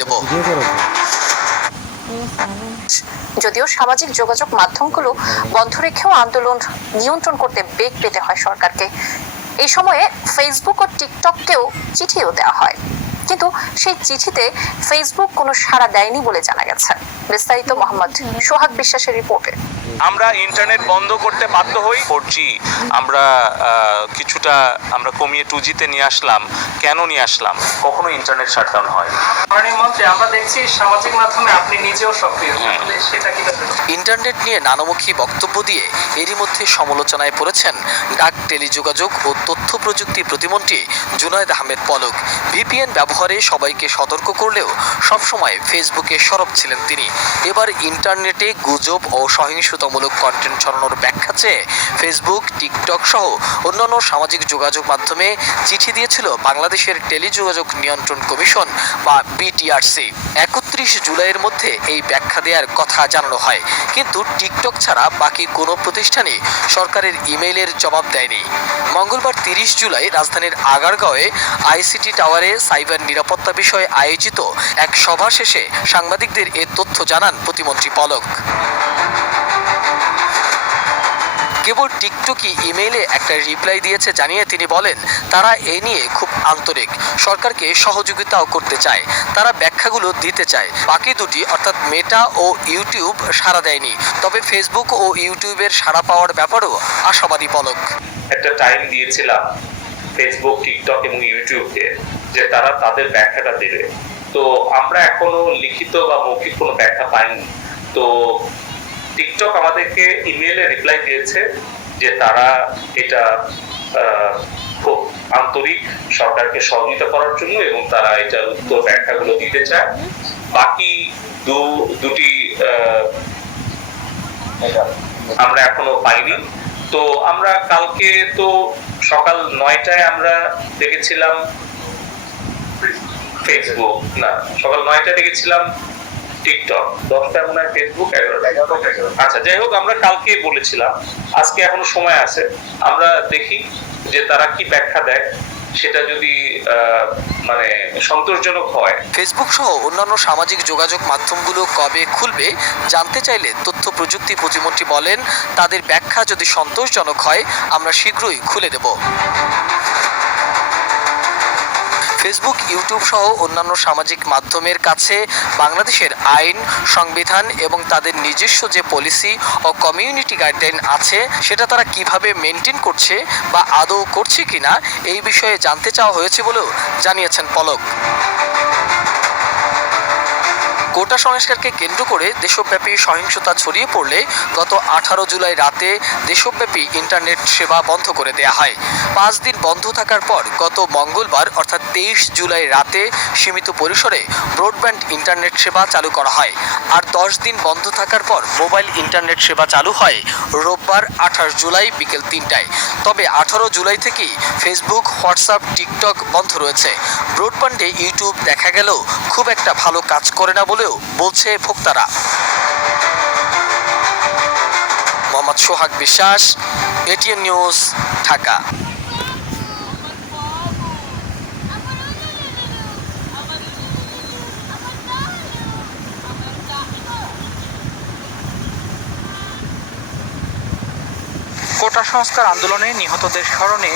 দেব। যদিও সামাজিক যোগাযোগ মাধ্যমগুলো বন্ধ রেখেও আন্দোলন নিয়ন্ত্রণ করতে বেগ পেতে হয় সরকারকে। এই সময়ে ফেসবুক ও টিকটককেও চিঠিও দেওয়া হয়, কিন্তু সেই চিঠিতে ফেসবুক কোনো সাড়া দেয়নি বলে জানা গেছে। বিস্তারিত মোহাম্মদ সোহাগ বিশ্বাসের রিপোর্টে। আমরা ইন্টারনেট বন্ধ করতে বাধ্য হই। 4G আমরা কিছুটা কমিয়ে 2G তে নিয়ে আসলাম। কেন নিয়ে আসলাম? কখনো ইন্টারনেট শাটডাউন হয়। আমরা দেখছি সামাজিক মাধ্যমে আপনি নিজেও সক্রিয়, সেটা কি? ইন্টারনেট নিয়ে নানামুখী বক্তব্য দিয়ে এরই মধ্যে সমালোচনায় পড়েছেন ডাক, টেলিযোগাযোগ ও তথ্য প্রযুক্তি প্রতিমন্ত্রী জুনায়েদ আহমেদ পলক। ভিপিএন ব্যবহারে সবাইকে সতর্ক করলেও সবসময় ফেসবুকে সরব ছিলেন তিনি। এবার ইন্টারনেটে গুজব ও সহিংসতামূলক কন্টেন্ট ছড়ানোর ব্যাখ্যা চেয়ে ফেসবুক, টিকটক সহ অন্যান্য সামাজিক যোগাযোগ মাধ্যমে চিঠি দিয়েছিল বাংলাদেশের টেলিযোগাযোগ নিয়ন্ত্রণ কমিশন বা বিটিআরসি। 31 জুলাইয়ের মধ্যে এই ব্যাখ্যা দেওয়ার কথা জানানো হয়, কিন্তু টিকটক ছাড়া বাকি কোনো প্রতিষ্ঠানই সরকারের ইমেইলের জবাব দেয়নি। মঙ্গলবার 30 জুলাই রাজধানীর আগারগাঁওয়ে আইসিটি টাওয়ারে সাইবার নিরাপত্তা বিষয়ে আয়োজিত এক সভা শেষে সাংবাদিকদের এ তথ্য জানান প্রতিমন্ত্রী পলক। কেবল টিকটকই ইমেইলে একটা রিপ্লাই দিয়েছে জানিয়ে তিনি বলেন, তারা এ নিয়ে খুব আন্তরিক, সরকারকে সহযোগিতাও করতে চায়, তারা ব্যাখ্যাগুলো দিতে চায়। বাকি দুটি অর্থাৎ মেটা ও ইউটিউব সাড়া দেয়নি, তবে ফেসবুক ও ইউটিউবের সাড়া পাওয়ার ব্যাপারেও আশাবাদী পলক। একটা টাইম দিয়েছিলাম ফেসবুক, টিকটক এবং ইউটিউবকে যে তারা তাদের ব্যাখ্যাটা দেবে। তো আমরা এখনো লিখিত বা মৌখিক কোনো ব্যাখ্যা পাইনি। তো টিকটক আমাদেরকে ইমেইলে রিপ্লাই দিয়েছে যে তারা এটা খুব আন্তরিক, সরকারকে সহযোগিতা করার জন্য, এবং তারা এটার উত্তর ব্যাখ্যাগুলো দিতে চায়। বাকি দুটি আমরা এখনো পাইনি। তো আমরা কালকে তো সকাল 9টায় আমরা দেখেছিলাম ফেসবুক, না সকাল 9টায় দেখেছিলাম টিকটক, 10টায় মনে হয় ফেসবুক, 11টায়। আচ্ছা, যাই হোক, আমরা কালকে বলেছিলাম, আজকে এখনো সময় আছে, আমরা দেখি যে তারা কি ব্যাখ্যা দেয়। সেটা যদি সন্তোষজনক হয়। ফেসবুক সহ অন্যান্য সামাজিক যোগাযোগ মাধ্যমগুলো কবে খুলবে জানতে চাইলে তথ্য প্রযুক্তি প্রতিমন্ত্রী বলেন, তাদের ব্যাখ্যা যদি সন্তোষজনক হয় আমরা শীঘ্রই খুলে দেব। ফেসবুক, ইউটিউব সহ অন্যান্য সামাজিক মাধ্যমের কাছে বাংলাদেশের আইন, সংবিধান এবং তাদের নিজস্ব যে পলিসি ও কমিউনিটি গাইডলাইন আছে সেটা তারা কিভাবে মেনটেন করছে বা আদৌ করছে কিনা এই বিষয়ে জানতে চাওয়া হয়েছে বলেও জানিয়েছেন পলক। কোটা সংস্কারকে কেন্দ্র করে দেশব্যাপী সহিংসতা ছড়িয়ে পড়লে গত 18 জুলাই রাতে দেশব্যাপী ইন্টারনেট সেবা বন্ধ করে দেয়া হয়। 5 দিন বন্ধ থাকার পর গত মঙ্গলবার অর্থাৎ 23 জুলাই রাতে সীমিত পরিসরে ব্রডব্যান্ড ইন্টারনেট সেবা চালু করা হয়। আর 10 দিন বন্ধ থাকার পর মোবাইল ইন্টারনেট সেবা চালু হয় রোববার 28 জুলাই বিকেল 3টায়। তবে 18 জুলাই থেকেই ফেসবুক, হোয়াটসঅ্যাপ, টিকটক বন্ধ রয়েছে। ব্রডব্যান্ডে ইউটিউব দেখা গেলেও খুব একটা ভালো কাজ করে না বলেও বলছে ভোক্তারা। মোহাম্মদ সোহাগ বিশ্বাস, এটিএন নিউজ, ঢাকা। কোটা সংস্কার আন্দোলনে নিহতদের স্মরণে